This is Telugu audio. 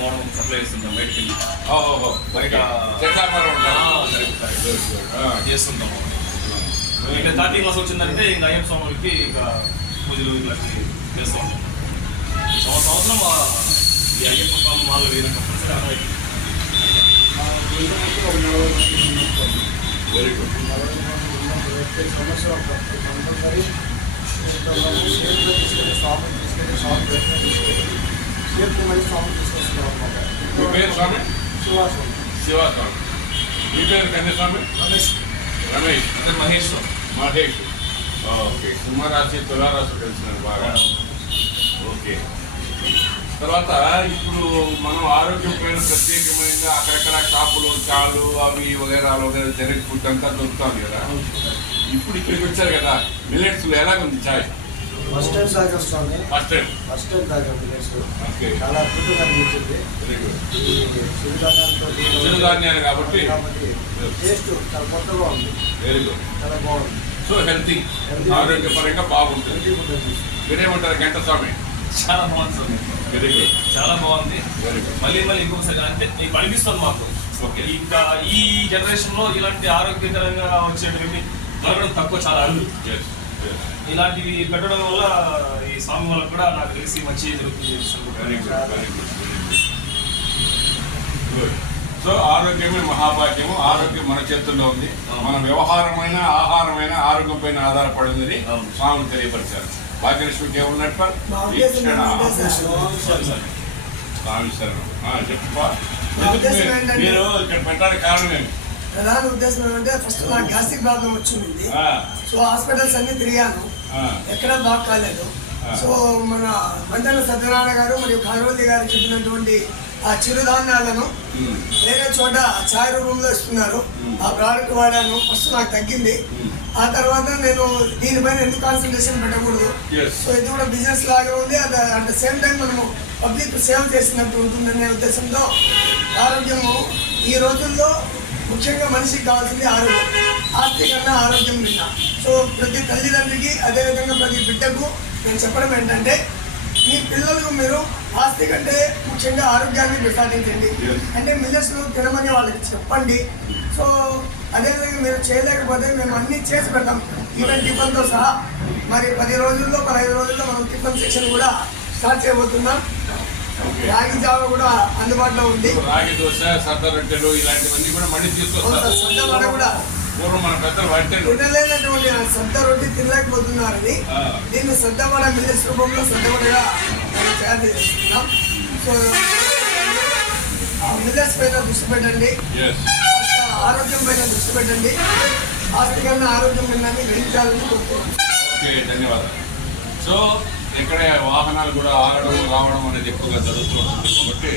మోడల్ సప్లై చేస్తుంటాం బయటికి బయట చేస్తుంటాము. ఇంకా 30 క్లాస్ వచ్చిందంటే ఇంకా అయ్యప్ప స్వాములకి ఇంకా పూజలు ఇట్లాంటివి చేస్తూ ఉంటాం. సంవత్సరం ఈ అయ్యప్ప స్వామి వాళ్ళు వేరే కంపల్సరీ వెరీ గుడ్. కంపల్సరీ స్వామి మీ పేరు స్వామి? శివాస్వామి. శివాస్వామి. మీ పేరు కన్యస్వామి? రమేష్. రమేష్. మహేష్. మహేష్. ఓకే. సింహరాశి తులారాశి తెలిసినారు బాగా. ఓకే. తర్వాత ఇప్పుడు మనం ఆరోగ్యమైన ప్రత్యేకమైన అక్కడక్కడ షాపులు చాలు అవి వగేరా వగేరా జనరిక్ ఫుడ్ అంతా దొరుకుతుంది కదా. ఇప్పుడు ఇక్కడికి వచ్చారు కదా, మిల్లెట్స్ ఎలాగుంది చాయ్? ఫస్ట్ టైం తాగాం స్వామి. ఫస్ట్ టైం తాగాం మిల్లెట్స్. ఓకే. చాలా అద్భుతంగా అనిపించింది. Very good. చిరుధాన్యాలతో చిరుధాన్యాలు కాబట్టి టేస్ట్ చాలా కొత్తగా ఉంది. Very good. చాలా బాగుంది. సో హెల్తీ, ఆరోగ్యపరంగా బాగుంటుంది. మీరేమంటారు గంట స్వామి? చాలా బాగుంది సార్. Very good. చాలా బాగుంది. Very good. మళ్ళీ ఇంకొకసారి అంటే మీకు అనిపిస్తుంది మాకు ఓకే. ఇంకా ఈ జనరేషన్ లో ఇలాంటి ఆరోగ్యకరంగా వచ్చేటువంటి దొరకడం తక్కువ, చాలా అరుదు. ఇలాంటివి పెట్టడం వల్ల ఈ స్వామి వాళ్ళకి కూడా నాకు తెలిసి మంచి జరుగుతుంది. Very good. Very good. Good. So ఆరోగ్యమే మహాభాగ్యము. ఆరోగ్యం మన చేతుల్లో ఉంది. మన వ్యవహారమైన ఆహారమైన ఆరోగ్యం పైన ఆధారపడిందని స్వామి తెలియపరిచారు. భాగ్యలక్ష్మికి ఏమున్నట్టు స్వామి శరణం చెప్పా. మీరు ఇక్కడ పెట్టడానికి కారణం ఏమి? ప్రధాన ఉద్దేశం ఏమంటే ఫస్ట్ నాకు గ్యాస్ట్రిక్ ప్రాబ్లం వచ్చింది. సో హాస్పిటల్స్ అన్ని తిరిగాను, ఎక్కడా బాగా కాలేదు. సో మన మంతెన సత్యనారాయణ గారు మరియు కాలువల్లి గారు చెప్పినటువంటి ఆ చిరుధాన్యాలను వేరే చోట ఛాయ్ రూపంలో ఇస్తున్నారు. ఆ ప్రోడక్ట్ వాడాను, ఫస్ట్ నాకు తగ్గింది. ఆ తర్వాత నేను దీనిపైన ఎందుకు కాన్సన్ట్రేషన్ పెట్టకూడదు, సో ఇది కూడా బిజినెస్ లాగా ఉంది. అట్ ద సేమ్ టైం మనము పబ్లిక్ సేవ చేసినట్టు ఉంటుందనే ఉద్దేశంతో ఆరోగ్యము ఈ రోజుల్లో ముఖ్యంగా మనిషికి కావాల్సింది ఆరోగ్యం. ఆస్తి కన్నా ఆరోగ్యం నిన్న. సో ప్రతి తల్లిదండ్రికి అదేవిధంగా ప్రతి బిడ్డకు నేను చెప్పడం ఏంటంటే, మీ పిల్లలకు మీరు ఆస్తి కంటే ముఖ్యంగా ఆరోగ్యాన్ని ప్రసాదించండి. అంటే మిల్లెట్స్ను తినమని వాళ్ళకి చెప్పండి. సో అదేవిధంగా మీరు చేయలేకపోతే మేము అన్నీ చేసి పెడతాం, ఈవెన్ టిఫిన్తో సహా. మరి 10 రోజుల్లో 15 రోజుల్లో మనం టిఫిన్ సెక్షన్ కూడా స్టార్ట్ చేయబోతున్నాం. రాగి జావ కూడా అందుబాటులో ఉంది. రాగి దోశ, సద్ద రొట్టెలు ఇలాంటివన్నీ కూడా మళ్ళీ తీసుకొస్తారు. సద్ద వడ కూడా పూర్వం మన పెద్దలు వాడతారు. తినలేనటువంటి సద్ద రొట్టి తినలేకపోతున్నారని దీన్ని సద్ద వడ మిల్లెట్స్ రూపంలో సద్ద వడగా మనం తయారు చేస్తున్నాం. సో మిల్లెట్స్ పైన దృష్టి పెట్టండి, ఆరోగ్యం పైన దృష్టి పెట్టండి. ఆస్తి కన్నా ఆరోగ్యం కన్నా గ్రహించాలని కోరుతున్నాం. ఓకే, ధన్యవాదాలు. సో ఇక్కడ వాహనాలు కూడా ఆగడం రావడం అనేది ఎక్కువగా జరుగుతూ ఉంటుంది కాబట్టి